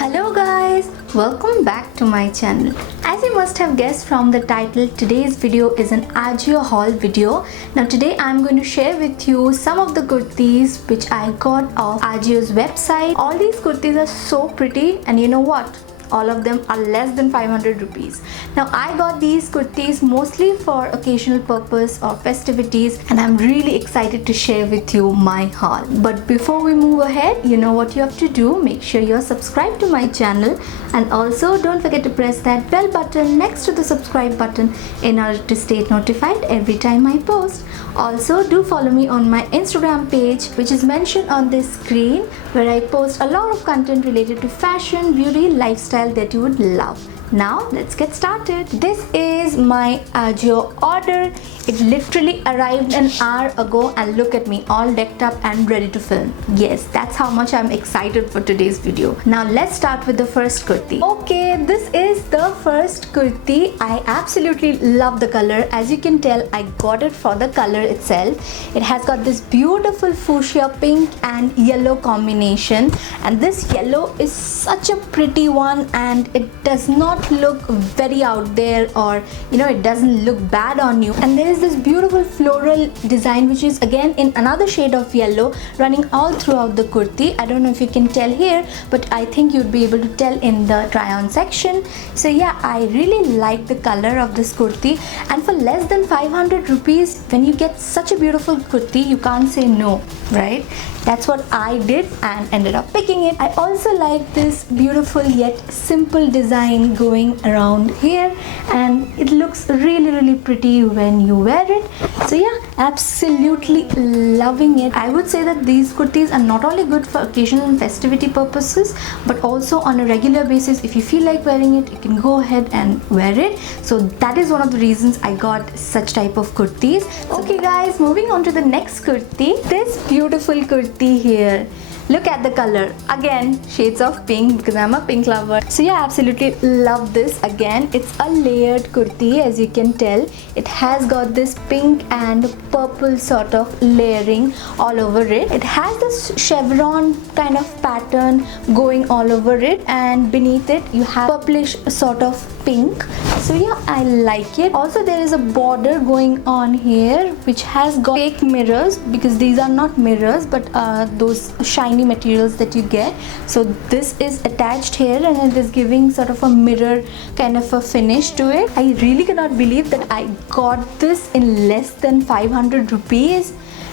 Hello guys, welcome back to my channel. As you must have guessed from the title, today's video is an AJIO haul video. Now today I'm going to share with you some of the kurtis which I got off AJIO's website. All these kurtis are so pretty, and you know what? All of them are less than 500 rupees. Now I got these kurtis mostly for occasional purpose or festivities, and I'm really excited to share with you my haul. But before we move ahead, you know what you have to do. Make sure you're subscribed to my channel, and also don't forget to press that bell button next to the subscribe button in order to stay notified every time I post. Also do follow me on my Instagram page, which is mentioned on this screen, where I post a lot of content related to fashion, beauty, lifestyle that you would love. Now let's get started. This is my AJIO order. It literally arrived an hour ago, and look at me, all decked up and ready to film. Yes, that's how much I'm excited for today's video. Now let's start with the first kurti. Okay, this is the first kurti. I absolutely love the color. As you can tell, I got it for the color itself. It has got this beautiful fuchsia pink and yellow combination, and this yellow is such a pretty one, and it does not look very out there, or it doesn't look bad on you. And there is this beautiful floral design which is again in another shade of yellow running all throughout the kurti. I don't know if you can tell here, but I think you'd be able to tell in the try on section. So yeah, I really like the color of this kurti, and for less than 500 rupees, when you get such a beautiful kurti, you can't say no, right? That's what I did and ended up picking it. I also like this beautiful yet simple design going around here, and it looks really pretty when you wear it. So yeah, absolutely loving it. I would say that these kurtis are not only good for occasional and festivity purposes, but also on a regular basis. If you feel like wearing it, you can go ahead and wear it. So that is one of the reasons I got such type of kurtis. Okay guys, moving on to the next kurti. This beautiful kurti here. Look at the color. Again, shades of pink, because I'm a pink lover. So yeah, absolutely love this. Again, it's a layered kurti, as you can tell. It has got this pink and purple sort of layering all over it. It has this chevron kind of pattern going all over it, and beneath it you have purplish sort of pink. So yeah, I like it. Also, there is a border going on here which has got fake mirrors, because these are not mirrors but those shiny materials that you get. So this is attached here, and it is giving sort of a mirror kind of a finish to it. I really cannot believe that I got this in less than 500 rupees.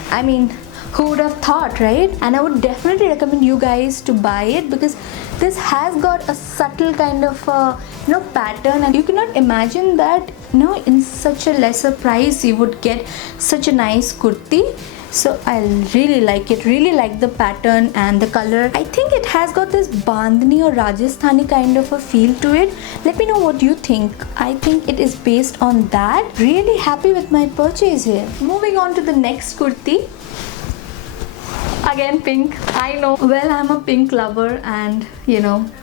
I mean, who would have thought, right? And I would definitely recommend you guys to buy it, because this has got a subtle kind of pattern, and you cannot imagine that in such a lesser price you would get such a nice kurti. So I really like it, really like the pattern and the color. I think it has got this Bandhani or Rajasthani kind of a feel to it. Let me know what you think. I think it is based on that. Really happy with my purchase here. Moving on to the next kurti. Again, pink. I know. Well, I'm a pink lover, and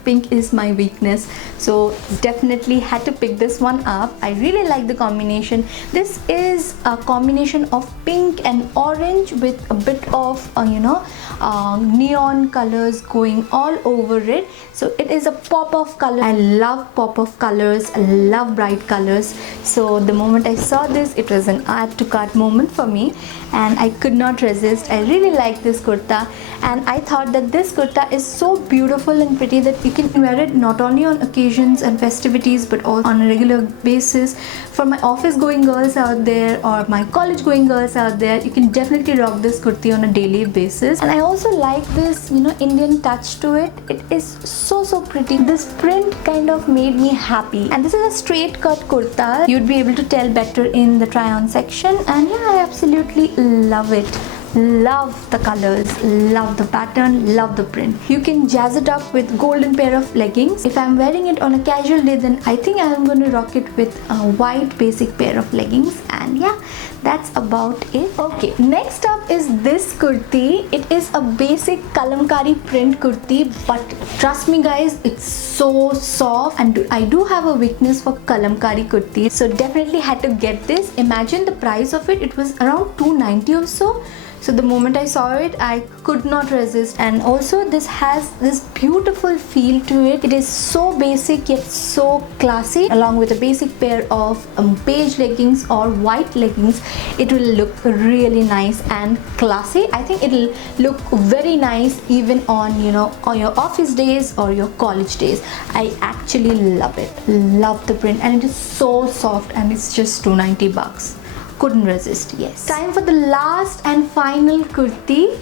pink is my weakness. So definitely had to pick this one up. I really like the combination. This is a combination of pink and orange with a bit of neon colors going all over it. So it is a pop of color. I love pop of colors. I love bright colors. So the moment I saw this, it was an add to cart moment for me, and I could not resist. I really like this kurta, and I thought that this kurta is so beautiful and pretty that you can wear it not only on occasions and festivities, but also on a regular basis. For my office going girls out there, or my college going girls out there, you can definitely rock this kurti on a daily basis. And I also like this Indian touch to it. It is so pretty. This print kind of made me happy, and this is a straight cut kurta. You'd be able to tell better in the try on section, and yeah, I absolutely love it. Love the colors, love the pattern, love the print. You can jazz it up with golden pair of leggings. If I'm wearing it on a casual day, then I think I'm going to rock it with a white basic pair of leggings, and yeah, that's about it. Okay, next up is this kurti. It is a basic kalamkari print kurti, but trust me guys, it's so soft, and I do have a weakness for kalamkari kurtis, so definitely had to get this. Imagine the price of it. It was around 290 or so. So the moment I saw it, I could not resist. And also this has this beautiful feel to it. It is so basic yet so classy. Along with a basic pair of beige leggings or white leggings, it will look really nice and classy. I think it'll look very nice even on, you know, on your office days or your college days. I actually love it. Love the print, and it is so soft, and it's just 290 bucks. Couldn't resist. Yes. Time for the last and final kurti,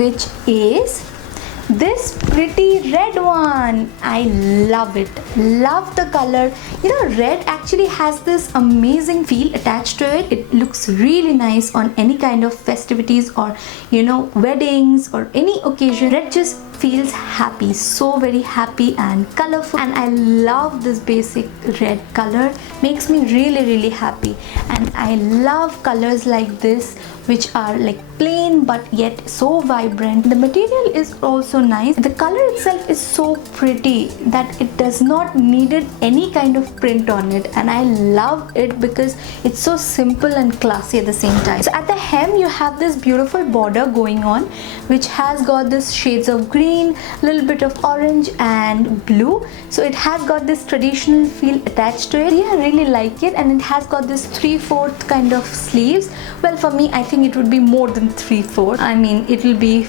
which is this pretty red one. I love it. Love the color. You know, red actually has this amazing feel attached to it. It looks really nice on any kind of festivities or, you know, weddings or any occasion. Red just feels happy, so very happy and colorful, and I love this basic red color. Makes me really happy. And I love colors like this, which are like plain but yet so vibrant. The material is also nice. The color itself is so pretty that it does not needed any kind of print on it, and I love it because it's so simple and classy at the same time. So at the hem you have this beautiful border going on, which has got this shades of green, little bit of orange and blue. So it has got this traditional feel attached to it. Yeah, I really like it. And it has got this 3/4 kind of sleeves. Well, for me, I think it would be more than 3/4. I mean, it will be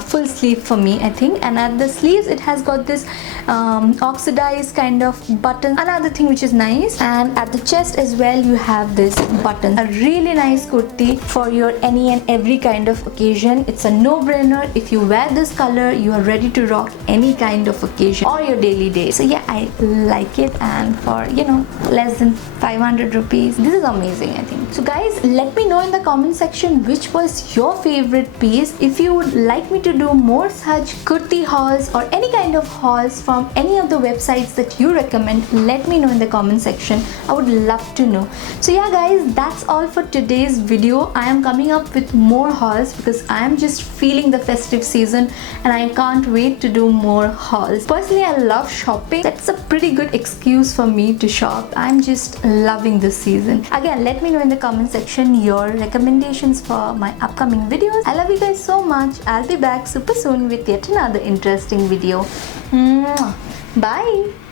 full sleeve for me, I think. And at the sleeves it has got this oxidized kind of button, another thing which is nice. And at the chest as well you have this button. A really nice kurti for your any and every kind of occasion. It's a no-brainer. If you wear this color, you are ready to rock any kind of occasion or your daily day. So yeah, I like it. And for, you know, less than 500 rupees, this is amazing, I think. So guys, let me know in the comment section which was your favorite piece. If you would like me to do more such kurti hauls or any kind of hauls from any of the websites that you recommend, let me know in the comment section. I would love to know. So yeah guys, that's all for today's video. I am coming up with more hauls because I am just feeling the festive season and I can't wait to do more hauls. Personally, I love shopping. That's a pretty good excuse for me to shop. I'm just loving this season. Again, let me know in the comment section your recommendations for my upcoming videos. I love you guys so much. I'll be back super soon with yet another interesting video. Bye.